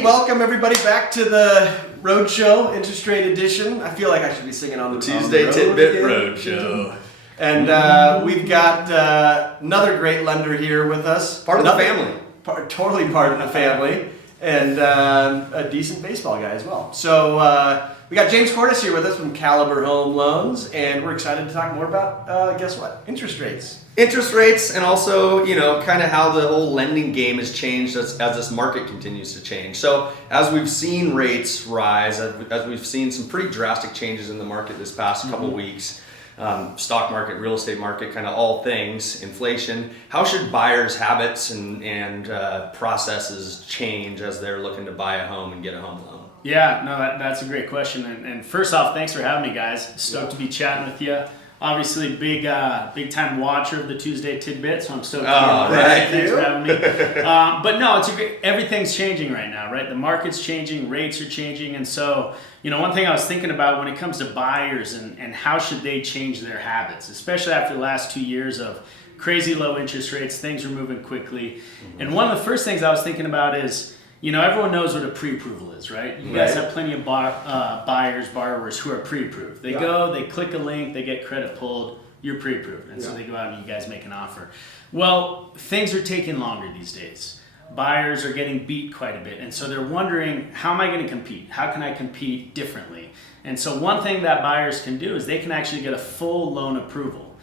Hey, welcome everybody back to the Roadshow Interest Rate Edition. I feel like I should be singing on the Tuesday road Tidbit again. Roadshow. And we've got another great lender here with us. Part of the family. Totally part of the family. And a decent baseball guy as well. So we got James Cordes here with us from Caliber Home Loans, and we're excited to talk more about, guess what? Interest rates. Interest rates, and also, kind of how the whole lending game has changed as this market continues to change. So as we've seen rates rise, as we've seen some pretty drastic changes in the market this past couple weeks, stock market, real estate market, kind of all things, inflation, how should buyers' habits and processes change as they're looking to buy a home and get a home loan? Yeah, no, that's a great question. And first off, thanks for having me, guys. Stoked to be chatting with you. Obviously, big time watcher of the Tuesday Tidbit, so I'm stoked to be on. Right. Thanks for having me. But no, everything's changing right now, right? The market's changing, rates are changing, and so one thing I was thinking about when it comes to buyers and how should they change their habits, especially after the last 2 years of crazy low interest rates, things are moving quickly, and one of the first things I was thinking about is, everyone knows what a pre-approval is, right? You guys have plenty of borrowers who are pre-approved. They go, they click a link, they get credit pulled, you're pre-approved. And so they go out and you guys make an offer. Well, things are taking longer these days. Buyers are getting beat quite a bit. And so they're wondering, how am I going to compete? How can I compete differently? And so one thing that buyers can do is they can actually get a full loan approval.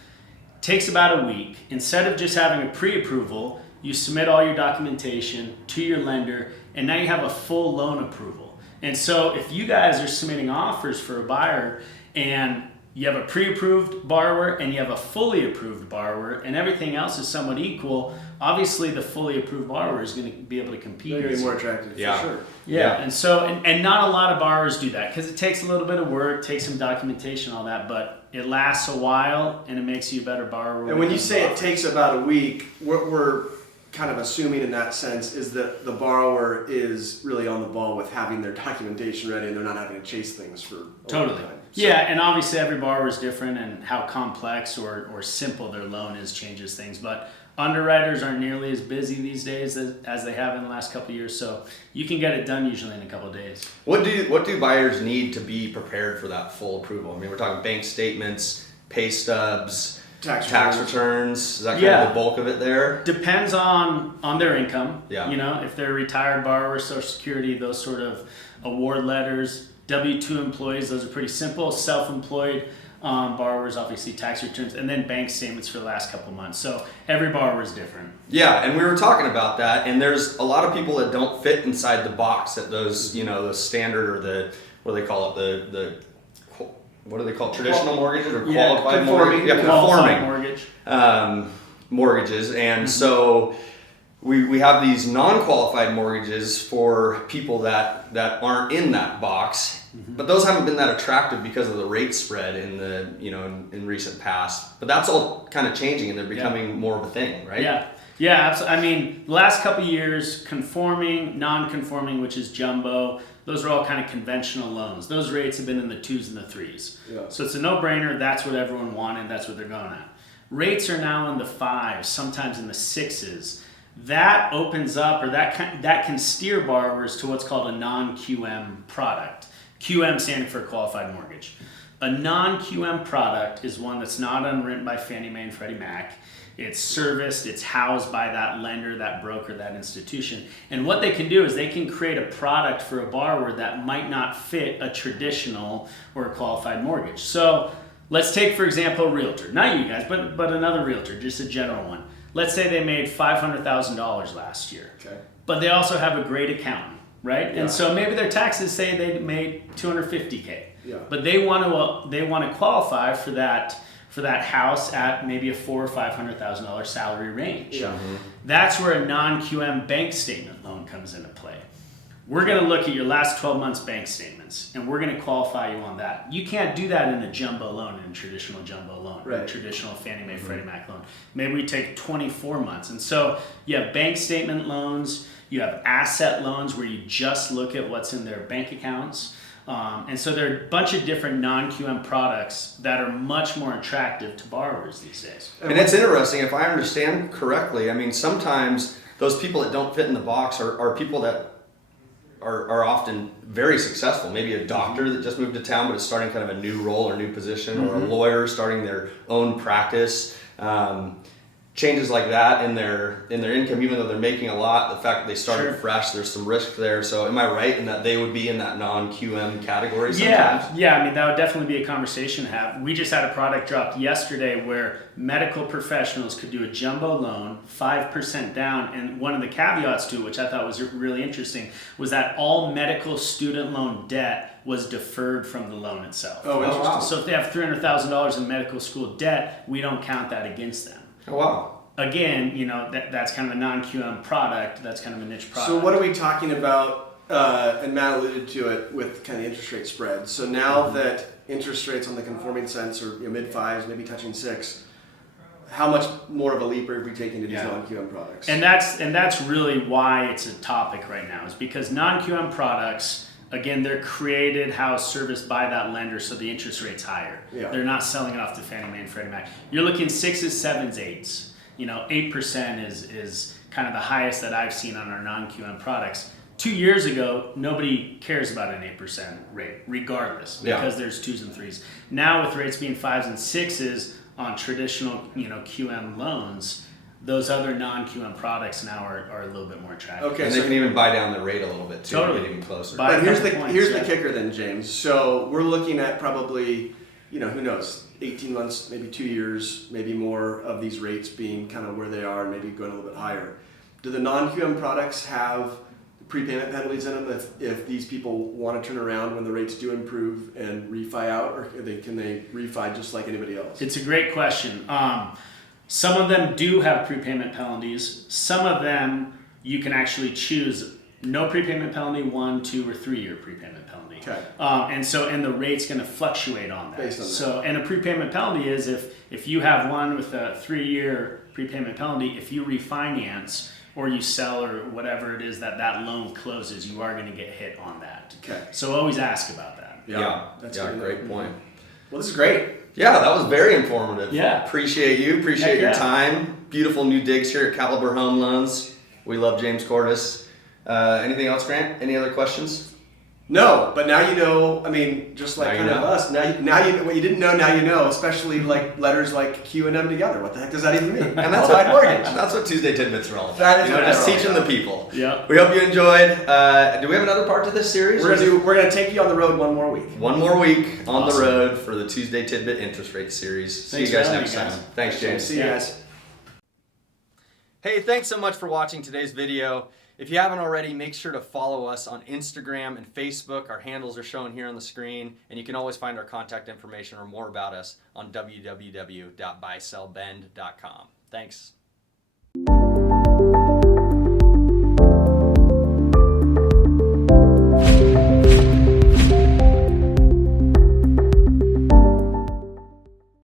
It takes about a week. Instead of just having a pre-approval, you submit all your documentation to your lender, and now you have a full loan approval. And so if you guys are submitting offers for a buyer and you have a pre-approved borrower and you have a fully approved borrower and everything else is somewhat equal, obviously the fully approved borrower is going to be able to compete. They're going to be more attractive, for sure. Yeah. And so, and not a lot of borrowers do that because it takes a little bit of work, takes some documentation, all that, but it lasts a while and it makes you a better borrower. And when you say it takes about a week, we're kind of assuming in that sense is that the borrower is really on the ball with having their documentation ready and they're not having to chase things for a long time. So. Yeah, and obviously every borrower is different and how complex or simple their loan is changes things. But underwriters aren't nearly as busy these days as they have in the last couple of years, so you can get it done usually in a couple of days. What do buyers need to be prepared for that full approval? I mean, we're talking bank statements, pay stubs, tax returns. Is that kind of the bulk of it there? Depends on their income. Yeah. If they're a retired borrower, Social Security, those sort of award letters, W-2 employees, those are pretty simple. Self-employed borrowers, obviously tax returns, and then bank statements for the last couple months. So every borrower is different. Yeah, and we were talking about that, and there's a lot of people that don't fit inside the box at those, the standard or the, what do they call it, the what do they call it? Traditional mortgages or qualified mortgages? Yeah, conforming mortgages. And so we have these non-qualified mortgages for people that aren't in that box, but those haven't been that attractive because of the rate spread in the in recent past. But that's all kind of changing, and they're becoming more of a thing, right? Yeah, absolutely. I mean, the last couple of years, conforming, non-conforming, which is jumbo, those are all kind of conventional loans. Those rates have been in the 2s and the 3s. Yeah. So it's a no-brainer. That's what everyone wanted. That's what they're going at. Rates are now in the 5s, sometimes in the 6s. That opens up, or that can steer borrowers to what's called a non-QM product. QM standing for qualified mortgage. A non-QM product is one that's not underwritten by Fannie Mae and Freddie Mac. It's serviced, it's housed by that lender, that broker, that institution. And what they can do is they can create a product for a borrower that might not fit a traditional or a qualified mortgage. So let's take, for example, a realtor. Not you guys, but another realtor, just a general one. Let's say they made $500,000 last year. Okay. But they also have a great accountant, right? Yeah. And so maybe their taxes say they made $250K. Yeah. But they want to qualify for that house at maybe a $400,000 or $500,000 salary range. Yeah. Mm-hmm. That's where a non-QM bank statement loan comes into play. We're going to look at your last 12 months bank statements, and we're going to qualify you on that. You can't do that in a jumbo loan, in a traditional jumbo loan, right. A traditional Fannie Mae, Freddie Mac loan. Maybe we take 24 months. And so you have bank statement loans, you have asset loans where you just look at what's in their bank accounts. And so there are a bunch of different non-QM products that are much more attractive to borrowers these days. And it's interesting, if I understand correctly, I mean, sometimes those people that don't fit in the box are people that are often very successful. Maybe a doctor that just moved to town but is starting kind of a new role or new position, or a lawyer starting their own practice. Changes like that in their income, even though they're making a lot, the fact that they started fresh, there's some risk there. So am I right in that they would be in that non-QM category sometimes? Yeah, I mean, that would definitely be a conversation to have. We just had a product dropped yesterday where medical professionals could do a jumbo loan, 5% down, and one of the caveats to it, which I thought was really interesting, was that all medical student loan debt was deferred from the loan itself. Oh, interesting. Wow. So if they have $300,000 in medical school debt, we don't count that against them. Oh, wow. Again, that's kind of a non-QM product. That's kind of a niche product. So what are we talking about? And Matt alluded to it with kind of interest rate spreads. So now that interest rates on the conforming sense are mid fives, maybe touching 6, how much more of a leap are we taking to these non-QM products? And that's really why it's a topic right now, is because non-QM products, again, they're created how serviced by that lender, so the interest rate's higher. Yeah. They're not selling it off to Fannie Mae and Freddie Mac. You're looking 6s, 7s, 8s. 8% is kind of the highest that I've seen on our non-QM products. 2 years ago, nobody cares about an 8% rate, regardless, because there's 2s and 3s. Now with rates being 5s and 6s on traditional, QM loans, those other non-QM products now are a little bit more attractive. Okay, And so they can even buy down the rate a little bit too, Totally. get even closer. Buy- but here's couple the points, here's yeah. the kicker then, James. So we're looking at probably, who knows, 18 months, maybe 2 years, maybe more of these rates being kind of where they are, maybe going a little bit higher. Do the non-QM products have prepayment penalties in them if these people want to turn around when the rates do improve and refi out, or can they refi just like anybody else? It's a great question. Some of them do have prepayment penalties. Some of them you can actually choose no prepayment penalty, 1, 2, or 3 year prepayment penalty. Okay. And the rate's going to fluctuate on that. Based on that. So, and a prepayment penalty is if you have one with a 3-year prepayment penalty, if you refinance or you sell or whatever it is that loan closes, you are going to get hit on that. Okay. So always ask about that. That's good. Great point. Well, this is great. Yeah, that was very informative. Yeah. Appreciate you. Appreciate Heck your yeah. time. Beautiful new digs here at Caliber Home Loans. We love James Cordes. Anything else, Grant? Any other questions? No, but now you know. I mean, just like Now you kind of know. us. Now you what you didn't know. Now you know. Especially like letters like Q and M together. What the heck does that even mean? And that's Qualified mortgage. That's what Tuesday Tidbits are all about. That is what just they're all teaching the about. people. Yeah. We hope you enjoyed. Do we have another part to this series? We're gonna take you on the road one more week. One more week on Awesome. the road for the Tuesday Tidbit interest rate series. Thanks See you guys for having next me, time. guys. Thanks, James. See you Yeah. guys. Hey, thanks so much for watching today's video. If you haven't already, make sure to follow us on Instagram and Facebook. Our handles are shown here on the screen, and you can always find our contact information or more about us on www.buysellbend.com. Thanks.